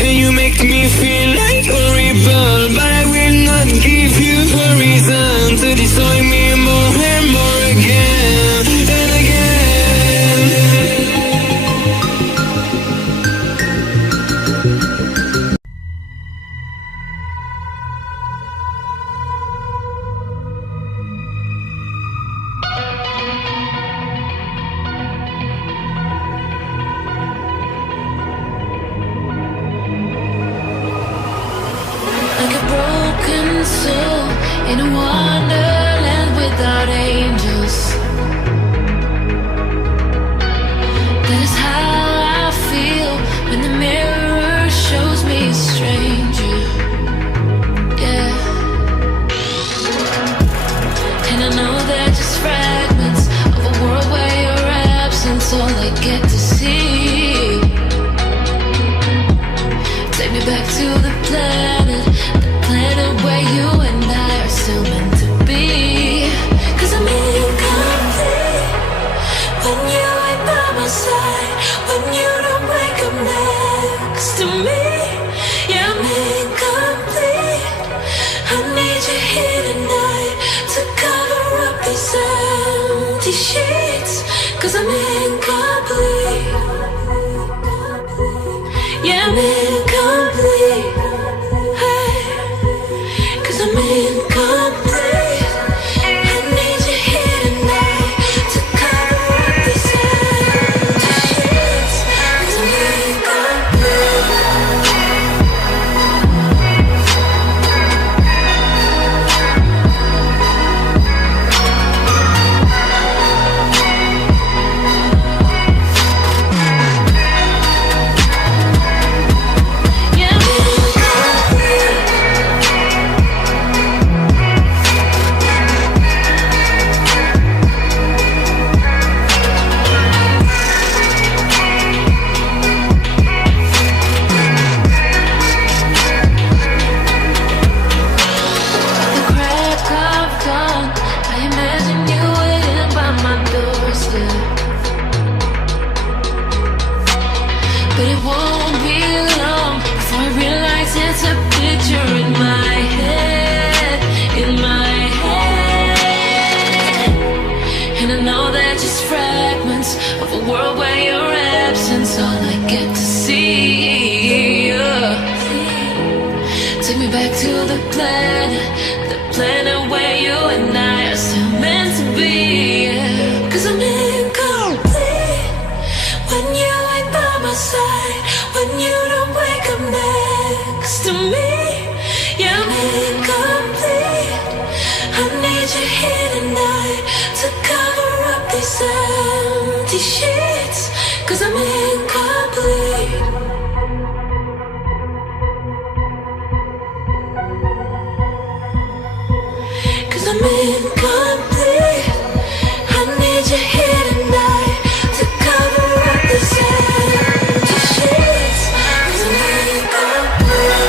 And you make me feel like a rebel, but I will not give you a reason to destroy me more and more again and again. Like a broken soul in a wonderland without angels. That is how I feel when the mirror shows me a stranger. Yeah. And I know they're just fragments of a world where your absence all I get to see. Take me back to the planet where you and I are still meant to be. 'Cause I'm incomplete when you ain't by my side, when you don't wake up next to me. Yeah, I'm incomplete. I need you here tonight to cover up these empty sheets. 'Cause I'm incomplete. Yeah, I'm incomplete. I'm incomplete. I need you here tonight to cover up these empty sheets. 'Cause I'm incomplete. But it won't be long before I realize it's a picture in my head, in my head. And I know they're just fragments of a world where your absence all I get to see. Take me back to the planet where you and I are still meant to be. 'Cause I'm incomplete when you ain't by my side, when you don't wake up next to me. Yeah, I'm incomplete. I need you here tonight to cover up these empty sheets. 'Cause I'm incomplete. I'm incomplete. I need you here tonight to cover up this empty sheets. 'Cause I'm incomplete.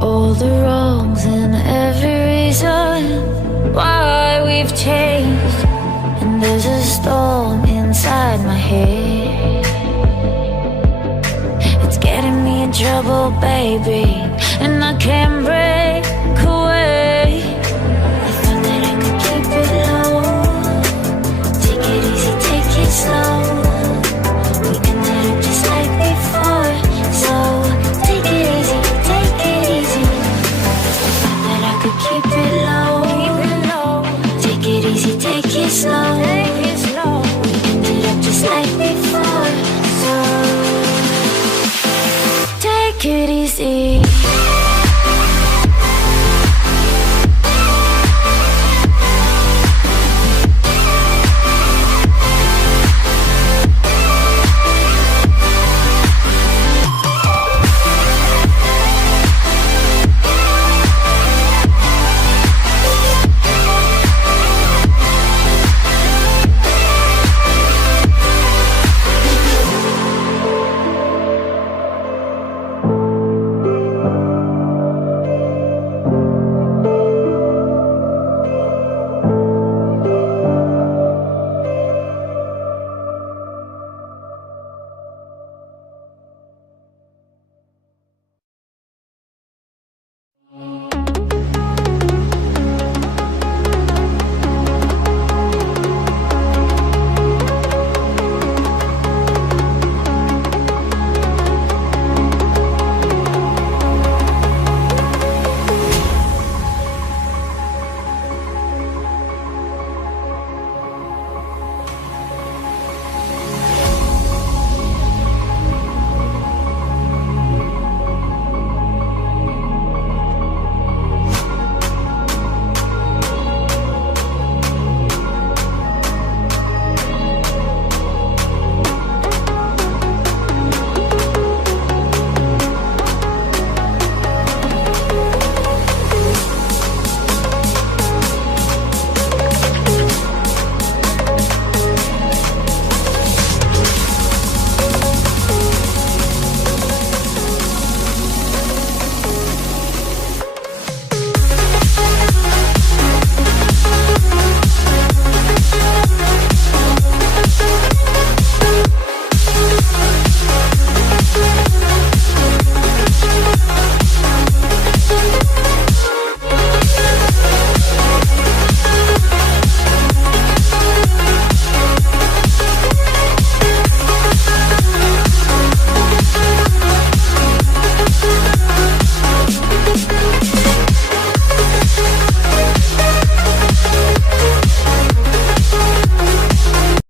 all the wrongs and every reason why we've changed. And there's a storm inside my head, it's getting me in trouble, baby.